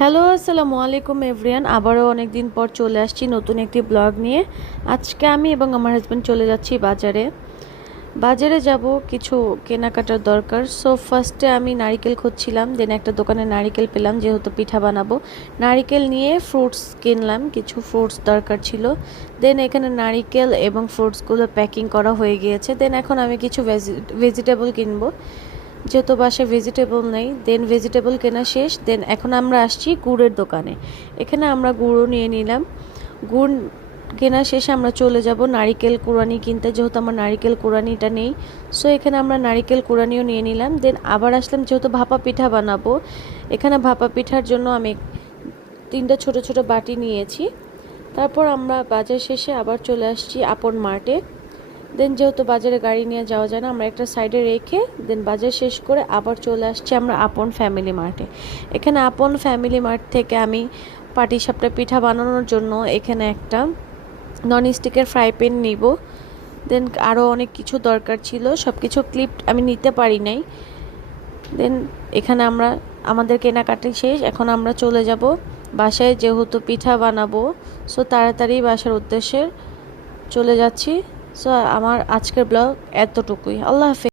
Hello, আসসালামু আলাইকুম everyone. আবারও অনেক দিন পর চলে আসছি নতুন একটি ব্লগ নিয়ে। আজকে আমি এবং আমার হাজব্যান্ড চলে যাচ্ছি বাজারে। বাজারে যাব, কিছু কেনাকাটার দরকার। সো ফার্স্টে আমি নারিকেল খুঁজছিলাম, দেন একটা দোকানে নারিকেল পেলাম, যেহেতু পিঠা বানাবো। নারিকেল নিয়ে ফ্রুটস কিনলাম, কিছু ফ্রুটস দরকার ছিল। দেন এখানে নারিকেল এবং ফ্রুটসগুলো প্যাকিং করা হয়ে গিয়েছে। দেন এখন আমি কিছু ভেজিটেবল কিনবো, যেহেতু বাসায় ভেজিটেবল নেই। দেন ভেজিটেবল কেনা শেষ। দেন এখন আমরা আসছি গুড়ের দোকানে। এখানে আমরা গুঁড়ো নিয়ে নিলাম। গুড় কেনা শেষে আমরা চলে যাব নারিকেল কুড়ানি কিনতে, যেহেতু আমার নারিকেল কুড়ানিটা নেই। সো এখানে আমরা নারিকেল কুড়ানিও নিয়ে নিলাম। দেন আবার আসলাম, যেহেতু ভাপা পিঠা বানাবো। এখানে ভাপা পিঠার জন্য আমি 3টা ছোট ছোট বাটি নিয়েছি। তারপর আমরা বাজার শেষে আবার চলে আসছি আপন মার্টে। দেন যেহেতু বাজারে গাড়ি নিয়ে যাওয়া যায় না, আমরা একটা সাইডে রেখে দেন বাজার শেষ করে আবার চলে আসছি আমরা আপন ফ্যামিলি মার্টে। এখানে আপন ফ্যামিলি মার্ট থেকে আমি পাটিসাপটা পিঠা বানানোর জন্য এখানে একটা নন স্টিকের ফ্রাই প্যান নিব। দেন আরও অনেক কিছু দরকার ছিল, সব কিছু ক্লিপ আমি নিতে পারি নাই। দেন এখানে আমাদের কেনাকাটি শেষ। এখন আমরা চলে যাব বাসায়, যেহেতু পিঠা বানাবো। সো তাড়াতাড়ি বাসার উদ্দেশ্যে চলে যাচ্ছি। সো আমার আজকের ব্লগ এতটুকুই। আল্লাহ হাফেজ।